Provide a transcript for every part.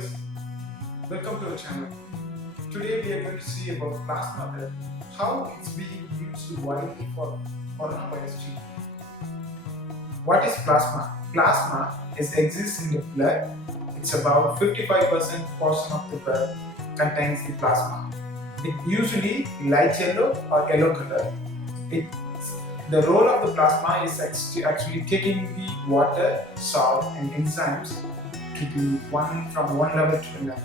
viewers, welcome to our channel. Today we are going to see about plasma therapy, how it's being used widely for coronavirus treatment. What is plasma? Plasma exists in the blood. It's about 55% portion of the blood contains the plasma. It usually light yellow or yellow color. The role of the plasma is actually taking the water, salt and enzymes to be from one level to another.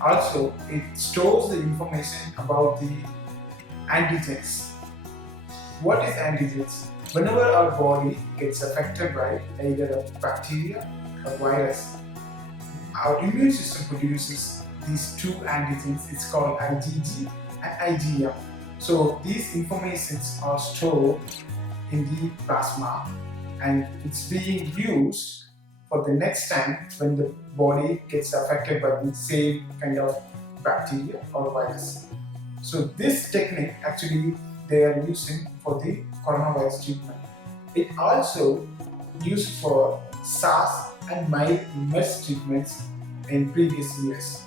Also, it stores the information about the antigens. What is antigens? Whenever our body gets affected by either a bacteria or virus, our immune system produces these two antigens. It's called IgG and IgM. So these informations are stored in the plasma and it's being used for the next time when the body gets affected by the same kind of bacteria or virus. So this technique actually they are using for the coronavirus treatment. It also used for SARS and MERS treatments in previous years.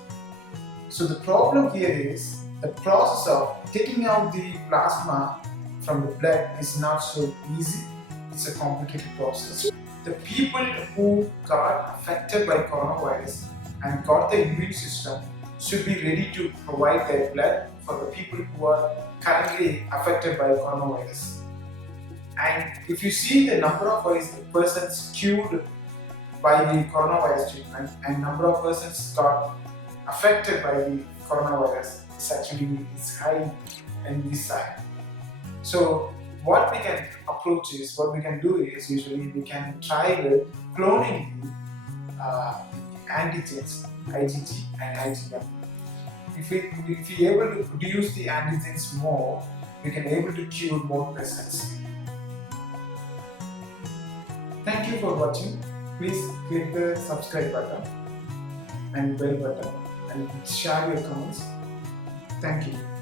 So the problem here is the process of taking out the plasma from the blood is not so easy. It's a complicated process. The people who got affected by coronavirus and got the immune system should be ready to provide their blood for the people who are currently affected by coronavirus. And if you see the number of persons cured by the coronavirus treatment and number of persons got affected by the coronavirus, is high in this side. So what we can do is usually we can try with cloning the antigens IgG and IgM. If we are able to produce the antigens more, we can able to cure more patients. Thank you for watching. Please click the subscribe button and bell button and share your comments. Thank you.